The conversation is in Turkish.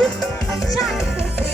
Şarkısı.